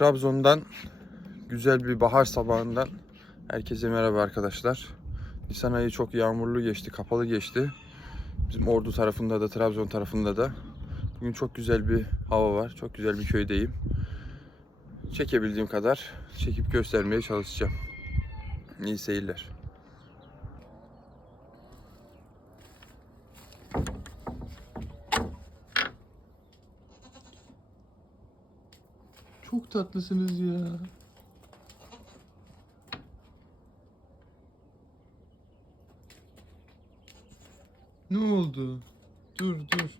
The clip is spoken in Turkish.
Trabzon'dan güzel bir bahar sabahından herkese merhaba arkadaşlar. Nisan ayı çok yağmurlu geçti, kapalı geçti. Bizim Ordu tarafında da, Trabzon tarafında da. Bugün çok güzel bir hava var. Çok güzel bir köydeyim. Çekebildiğim kadar çekip göstermeye çalışacağım. İyi seyirler. Çok tatlısınız ya. Ne oldu? Dur dur.